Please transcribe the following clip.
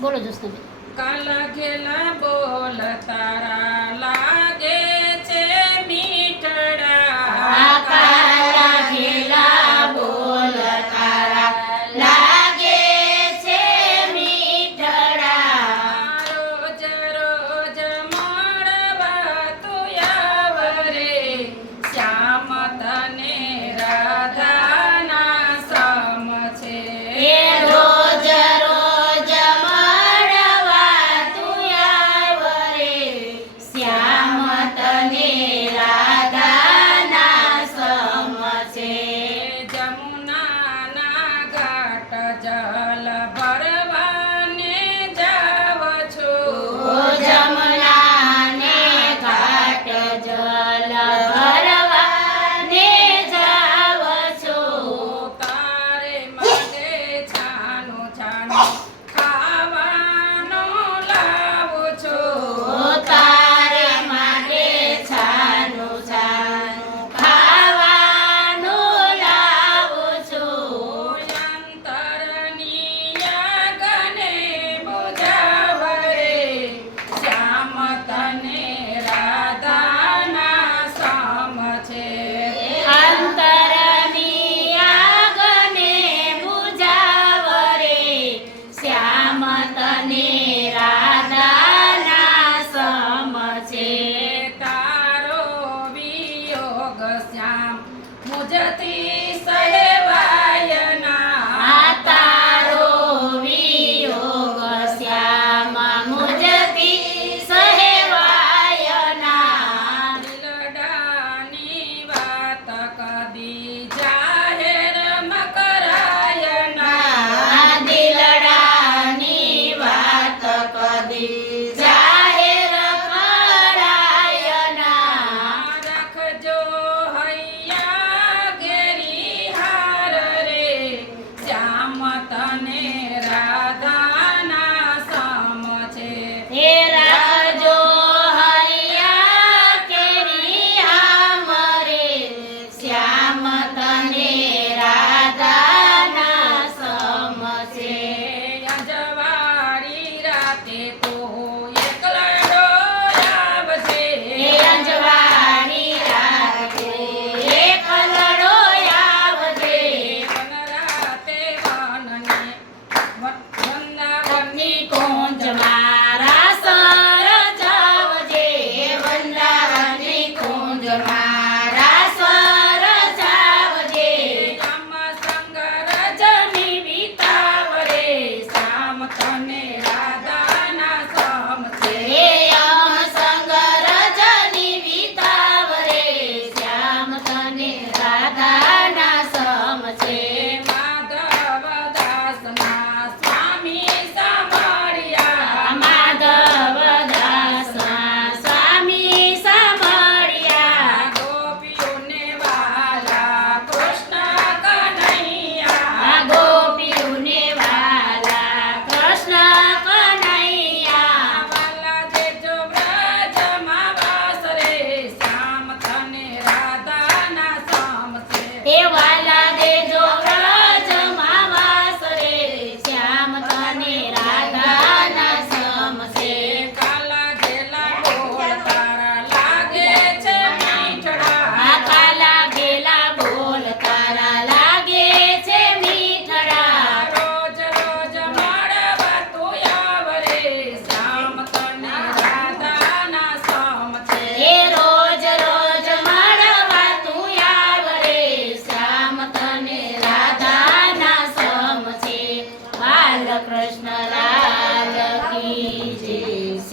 બોલો જોસ્નાબેન. કાલા ઘેલા બોલ તારા લાગે છે મીઠડા. કાલા ઘેલા બોલ તારા લાગે છે મીઠડા. રોજ રોજ મળવા તું આવરે, શ્યામ તને રાધાના સમ છે. એ રોજ રોજ મળવા તું આવ રે, શ્યામ તને રાધાના સમ છે. જમુનાના ઘાટ જલ ભરવાને જાવ છું. ઓ જમનાને ઘાટ જલ ભરવાને જાવ છો. તારે માટે છાનું છાનું ખાવાનું લાવું છું. ઓ તારે માટે છાનું છાનું ખાવાનું લાવું છું. અંતરની આગને બુજાવ રે, શ્યામ તને રાધાના સમ છે. અંતરની આગને બુજાવ રે, શ્યામ તને રાધાના સમ છે. તારો વિયોગ શ્યામ મુજથી સહેવાય ના. આ તારો વિયોગ શ્યામ મુજથી સહેવાય ના. દિલડાની વાત કદી જાહેરમાં કરાય ના. આ દિલડાની વાત કદી જાહેર કરાય ના. રાખજો હૈયા ઘેરી હાર રે, શ્યામ તને રાધાના સમ છે. હે રાખજો હૈયા કેરી આમ રે, શ્યામ તને રાધાના સમ છે. અંજવાળી રાતે તો એકલડો આવજે. હે અંજવાળી રાતે એકલડો આવજે. વનરાતે વનને વનરાવની કુંજ મારા સર જાવજે. વંદાવની કુંજ મારા સર જાવજે. રામ સંગ રજની વિતાવરે, શ્યામ તને રાધાના સમ છે. હે યમ સંગ રજની વિતાવરે, શ્યામ તને રાધાના સમ છે. માધવ દાસના સ્વામી સાંભળ્યા. માધવ દાસના સ્વામી સાંભળ્યા. ગોપીઓને વાલા કૃષ્ણ કનૈયા. આ ગોપીઓને વાલા કૃષ્ણ કનૈયા. વાલા દેજો વ્રજમાં વાસ રે, શ્યામ તને રાધાના સમ છે. હે વાલા દેજો વ્રજમાં વાસ રે, શ્યામ તને રાધાના સમ છે. કાલા ઘેલા બોલ તારા લાગે છે મીઠડા. આ કાલા ઘેલા બોલ તારા લાગે છે મીઠડા. રોજ રોજ મળવા તું આવરે, શ્યામ તને રાધાના સમ છે. એ રોજ રોજ મળવા તું આવ રે, શ્યામ તને રાધાના સમ છે. બાલકૃષ્ણ